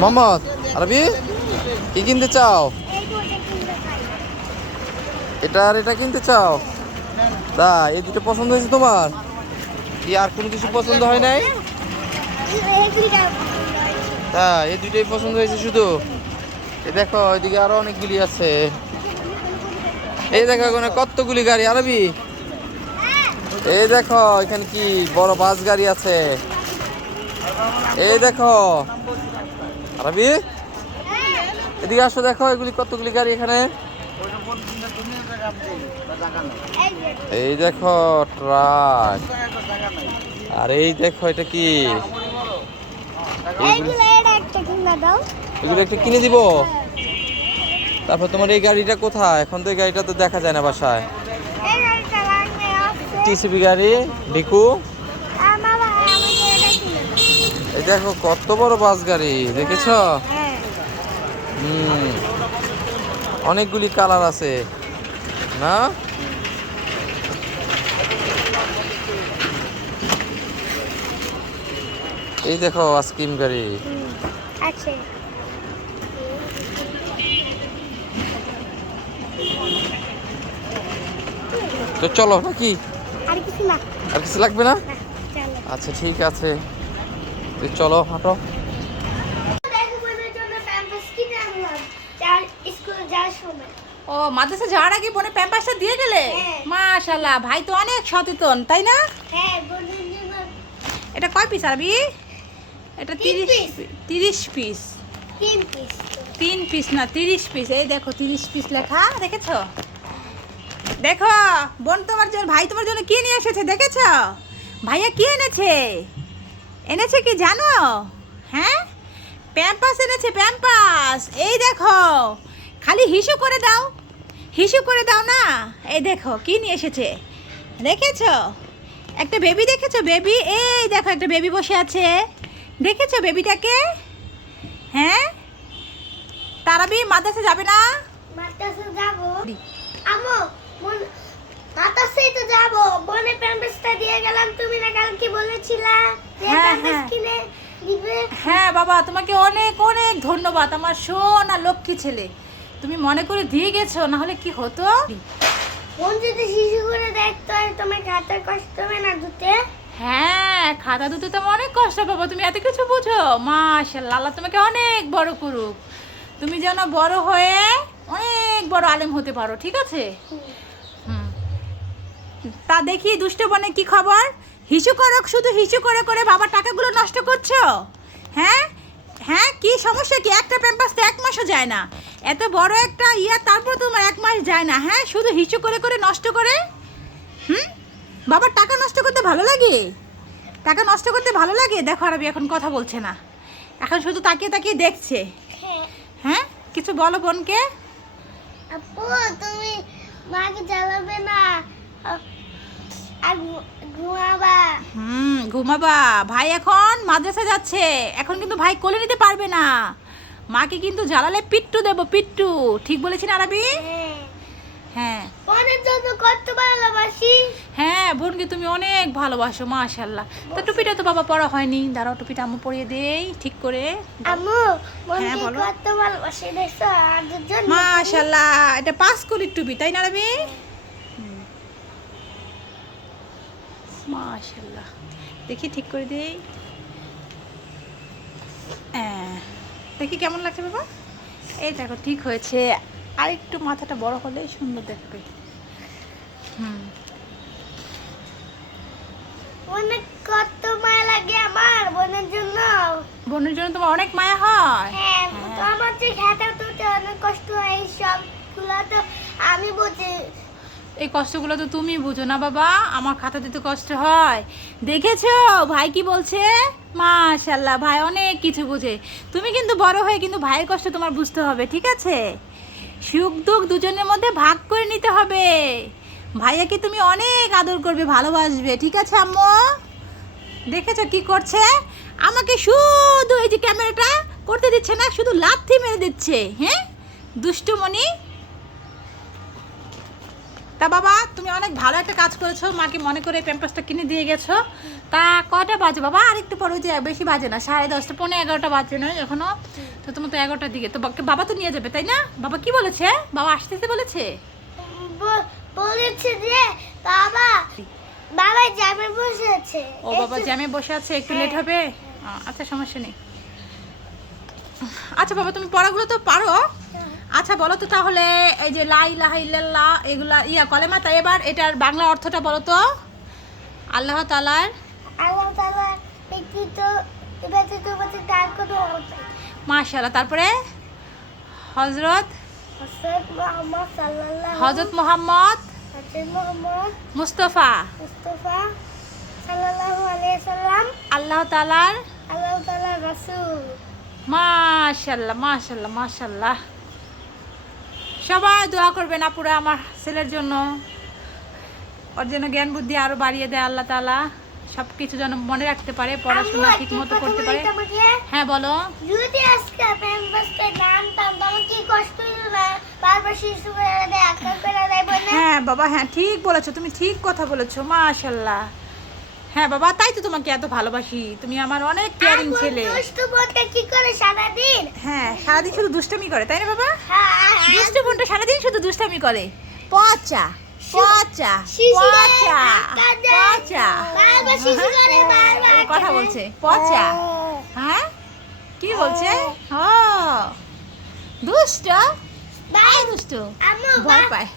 মোহাম্মদ আরবি কি কিনতে চাও? এটা আর এটা কিনতে চাও? তা এই দুটো পছন্দ হয়েছে তোমার? কি আর কোনো কিছু পছন্দ হয় নাই? তা এই দুটোই পছন্দ হয়েছে শুধু? এই দেখো ওইদিকে আরো অনেকগুলি আছে। এই দেখো এখানে কতগুলি গাড়ি আরবি। এই দেখো এখানে কি বড় বাস গাড়ি আছে। এই দেখো আরবি এদিকে আসো, দেখো এগুলি কতগুলি গাড়ি এখানে। এই দেখো ট্রাক। আর এই দেখো এটা কি, এগুলো একটা কিনে দিব। তারপর তোমার এই গাড়িটা কোথায়? এখন তো এই গাড়িটা তো দেখা যায় না বাসায়। টিসিবি গাড়ি ভিকু। এই দেখো কত বড় বাস গাড়ি, দেখেছ? অনেকগুলি কালার আছে না? এই দেখো আইসক্রিম গাড়ি। তো চলো নাকি? আর কিছু লাগবে না? আচ্ছা ঠিক আছে, চলো হাঁটো। ও মাদ্রাসা যাওয়ার আগে বোনের প্যাম্পাসটা দিয়ে গেলে? মাশাআল্লাহ, ভাই তো অনেক সচেতন, তাই না? এটা কয় পিস আরবি? এটা 30 পিস। 3 পিস না 30 পিস। এই দেখো 30 পিস লেখা, দেখেছো? দেখো বোন তোমার জন্য, ভাই তোমার জন্য কি নিয়ে এসেছে দেখেছো? ভাইয়া কি এনেছে? এনেছে কি জানো? হ্যাঁ, প্যাম্পাস এনেছে, প্যাম্পাস। এই দেখো, খালি হিসু করে দাও, হিসু করে দাও না। এই দেখো কি নিয়ে এসেছে, দেখেছো? একটা বেবি দেখেছো? বেবি, এই দেখো একটা বেবি বসে আছে, দেখেছো বেবিটাকে? হ্যাঁ, তারাবি মাদ্রাসা যাবে না? মাদ্রাসা যাব আম্মু, মাদ্রাসায় তো যাব। বনে প্যাম্পাসটা দিয়ে গেলাম, তুমি না কালকে বলেছিলা যে প্যাম্পাস কিনে দিবে। হ্যাঁ বাবা, তোমাকে অনেক অনেক ধন্যবাদ, আমার সোনা লক্ষ্মী ছেলে। তুমি মনে করে দিয়ে গেছো, না হলে কি হতো? বোন যদি শিশু করে দেখতো আর তোমার খাতার কষ্ট হবে না ধুতে? হ্যাঁ, খাতা ধুতে তো অনেক কষ্ট পাবো, তুমি এত কিছু বুঝো। মাশাআল্লাহ, আল্লাহ তোমাকে অনেক বড় করুক। তুমি যেন বড় হয়ে অনেক বড় আলেম হতে পারো, ঠিক আছে? তা দেখি দুষ্ট বনে কি খবর? হিসু করো, শুধু হিসু করে করে বাবার টাকাগুলো নষ্ট করছো। হ্যাঁ হ্যাঁ, কি সমস্যা কি? একটা প্যাম্পাস তো 1 মাসও যায় না, এত বড় একটা ইয়া, তারপর তোমার 1 মাস যায় না। হ্যাঁ, শুধু হিসু করে করে নষ্ট করে। বাবার টাকা নষ্ট করতে ভালো লাগে? টাকা নষ্ট করতে ভালো লাগে? দেখো আরবি এখন কথা বলছে না, এখন শুধু তাকিয়ে তাকিয়ে দেখছে। হ্যাঁ, কিছু বলো বোনকে। আপু তুমি মাকে জ্বালাবে না আর ঘুমাবা? ঘুমাবা। ভাই এখন মাদ্রাসা যাচ্ছে, এখন কিন্তু ভাই কোলে নিতে পারবে না। মাকে কিন্তু জ্বালালে পিট্টু দেবো, পিট্টু। ঠিক বলেছি না আরবি? হ্যাঁ, বোনের জন্য কত ভালোবাসি। হ্যাঁ বোনকে তুমি অনেক ভালোবাসো, মাশাআল্লাহ। তা টুপিটা তো বাবা পরা হয়নি, দাঁড়াও টুপিটা আম্মু পরিয়ে দেই ঠিক করে। আম্মু হ্যাঁ, বোনকে বলো। কত ভালোবাসি দেখছো? আর জন্য মাশাআল্লাহ, এটা 5 কলির টুপি, তাই না আরবি? মাশাআল্লাহ, দেখি ঠিক করে দেই। দেখি কেমন লাগছে বাবা? এই দেখো ঠিক হয়েছে, আর একটু মাথাটা বড় হলে সুন্দর দেখবে। অনেক কত মায়া লাগে আমার বোনের জন্য। বোনের জন্য তোমার অনেক মায়া হয়? হ্যাঁ, তো আমার যে খাতা তুলতে অনেক কষ্ট হয়, সবগুলো তো আমি বুঝি। এই কষ্টগুলো তো তুমি বুঝো না বাবা, আমার খাতা দিতে কষ্ট হয়। দেখেছো ভাই কি বলছে? মাশাআল্লাহ, ভাই অনেক কিছু বুঝে। তুমি কিন্তু বড় হয়ে কিন্তু ভাইয়ের কষ্ট তোমার বুঝতে হবে, ঠিক আছে? সুখ দুঃখ দুজনের মধ্যে ভাগ করে নিতে হবে। ভাইয়াকে তুমি অনেক আদর করবে, ভালোবাসবে, ঠিক আছে আম্মু? দেখেছো কি করছে? আমাকে শুধু এই যে ক্যামেরাটা করতে দিচ্ছে না, শুধু লাথি মেরে দিচ্ছে। হ্যাঁ, দুষ্টুমণি। তা বাবা তুমি অনেক ভালো একটা কাজ করেছো, মাকে মনে করে প্যাম্পাসটা কিনে দিয়ে গেছো। তা কটা বাজে বাবা? আর একটু পরে যে বেশি বাজে না, 10:30 পৌনে 11টা বাজে নয় এখনো, তো তোমার তো 11টার দিকে তো বাবা তো নিয়ে যাবে তাই না? বাবা কি বলেছে? বাবা আসতে বলেছে? বলেছে যে বাবা বাবা জ্যামে বসে আছে। ও বাবা জ্যামে বসে আছে, একটু লেট হবে। আচ্ছা সমস্যা নেই। আচ্ছা বাবা তুমি পড়াগুলো তো পারো। আচ্ছা বলো তো তাহলে এই যে লা ইলাহা ইল্লাল্লাহ এগুলা কলেমা তাইয়্যিবা, এটার বাংলা অর্থটা বলো তো। আল্লাহ তাআলার আল্লাহ তাআলা ব্যতীত ব্যতীত তার কোনো মাশাআল্লাহ, তারপরে হযরত মুহাম্মদ মুস্তাফা সাল্লাল্লাহু আলাইহি সাল্লাম আল্লাহ তাআলার রাসূল। মাশাআল্লাহ মাশাআল্লাহ মাশাআল্লাহ। সবাই দোয়া করবেন আপুরা আমার ছেলের জন্য, ওর যেন জ্ঞান বুদ্ধি আরো বাড়িয়ে দেয় আল্লাহ তাআলা, সব কিছু যেন মনে রাখতে পারে, পড়াশোনা ঠিক মতো করতে পারে। হ্যাঁ বলো। যদি আজকে প্যাম্পাসটা জানতাম তাহলে কি কষ্ট হতো না, বারবার শিশু করে দেয় আকার করে দেয় বলে। হ্যাঁ বাবা, হ্যাঁ ঠিক বলেছো, তুমি ঠিক কথা বলেছো, মাশাআল্লাহ। হ্যাঁ বাবা, তাই তো তোমাকে এত ভালোবাসি, তুমি আমার অনেক কেয়ারিং ছেলে। দুষ্টু বোনটা কি করে সারাদিন? হ্যাঁ সারাদিন শুধু দুষ্টামি করে তাই না বাবা? হ্যাঁ দুষ্টু বোনটা সারাদিন শুধু দুষ্টামি করে। পচা পচা শিশু পচা পচা বারবার শিশু করে বারবার কথা বলছে পচা। হ্যাঁ কি বলছে? ও দুষ্ট, বাই দুষ্ট আম্মু ভয় পায়।